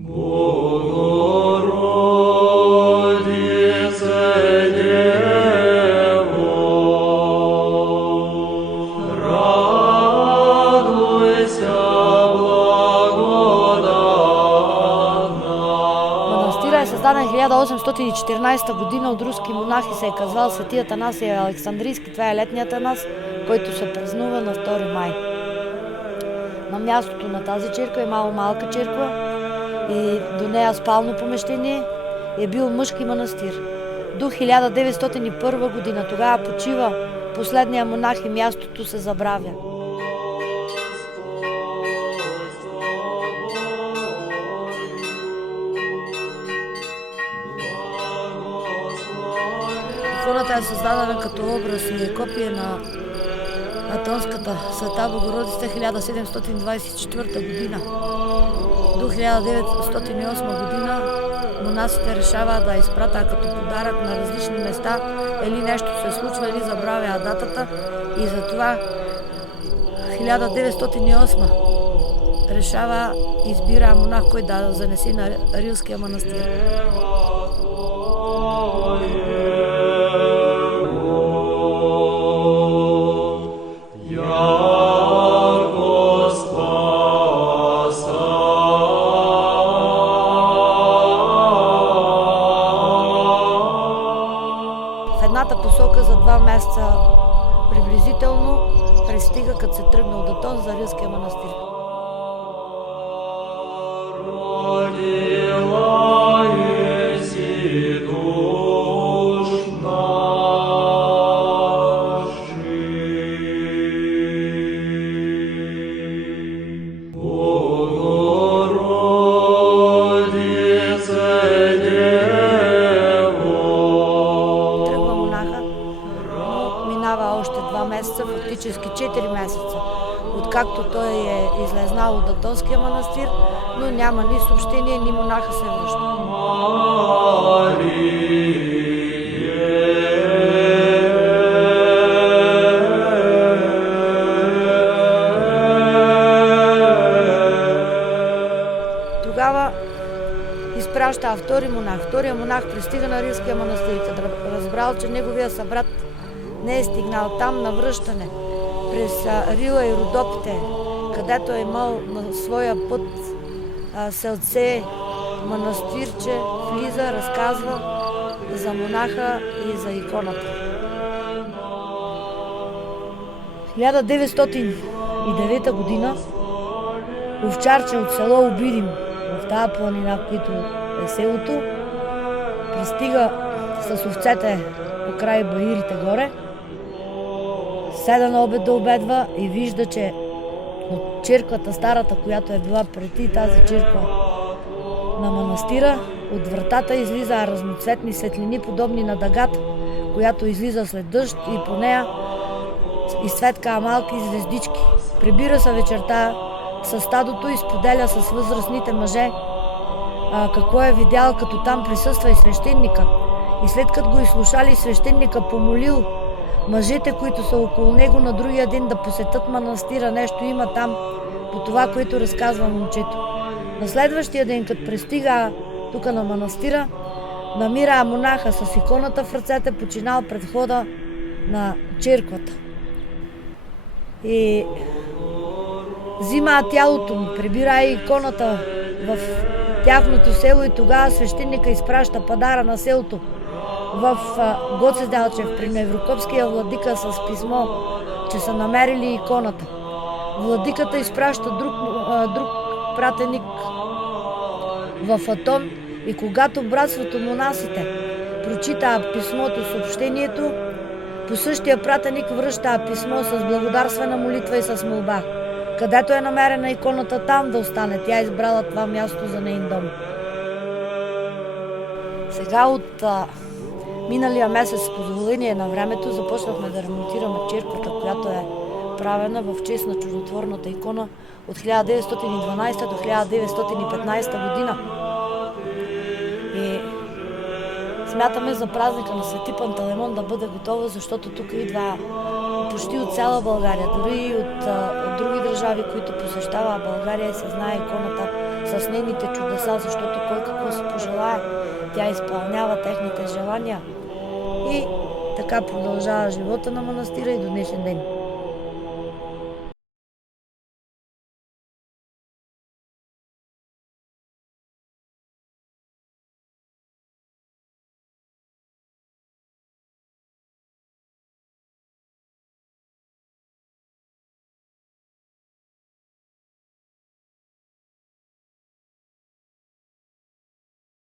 Манастира е създаден 1814 година от руски монах и се е казвал Свети Атанасий Александрийски. Това е летният Атанас, който се празнува на 2 май. На мястото на тази черква е малка черква и до нея спално помещение е бил мъжки манастир. До 1901 година. Тогава почива последния монах и мястото се забравя. Иконата е създадена като образ и е копие на Атонската Света Богородица 1724 година. До 1908 година монасите решават да изпратят като подарък на различни места, или нещо се случва, или забравя датата, и затова 1908 решава, избира монах, който да занеси на Рилския манастир. В едната посока за 2 месеца приблизително пристига, като се тръгна от Атон за Рилския манастир. Още 2 месеца, фактически 4 месеца, откакто той е излезнал от Атонския манастир, но няма ни съобщение, ни монаха се връща. Тогава изпраща втори монах. Втория монах пристига на Рилския манастир, като разбрал, че неговия събрат не е стигнал там на връщане през Рила и Родопите, където е имал на своя път селце, манастирче, влиза, разказва за монаха и за иконата. 1909 година овчарче от село Обидим, в тази планина, в която е селото, пристига с овцете по край баирите горе, седа на обед да обедва и вижда, че от черквата старата, която е била преди тази черква на манастира, от вратата излиза разноцветни светлини, подобни на дъгата, която излиза след дъжд, и по нея изсветка малки звездички. Прибира се вечерта със стадото и споделя с възрастните мъже какво е видял, като там присъства и свещеника. И след като го изслушали, свещеника помолил мъжете, които са около него, на другия ден да посетят манастира. Нещо има там по това, което разказва момчето. На следващия ден, като пристига тук на манастира, намира монаха с иконата в ръцете, починал пред входа на черквата. И взима тялото му, прибира и иконата в тяхното село, и тогава свещеника изпраща падара на селото в Гоце Делчев при Неврокопския владика с писмо, че са намерили иконата. Владиката изпраща друг пратеник в Атон, и когато братството монасите прочита писмото, съобщението, по същия пратеник връща писмо с благодарствена молитва и с молба. Където е намерена иконата, там да остане. Тя избрала това място за нейн дом. Сега от миналия месец, с позволение на времето, започнахме да ремонтираме черквата, която е правена в чест на чудотворната икона от 1912 до 1915 година. И смятаме за празника на Свети Пантелеймон да бъде готова, защото тук идва почти от цяла България, дори и от други държави, които посещава България, и се знае иконата с нейните чудеса, защото кой какво си пожелае, тя изпълнява техните желания. И така продължава живота на манастира и до днешен ден.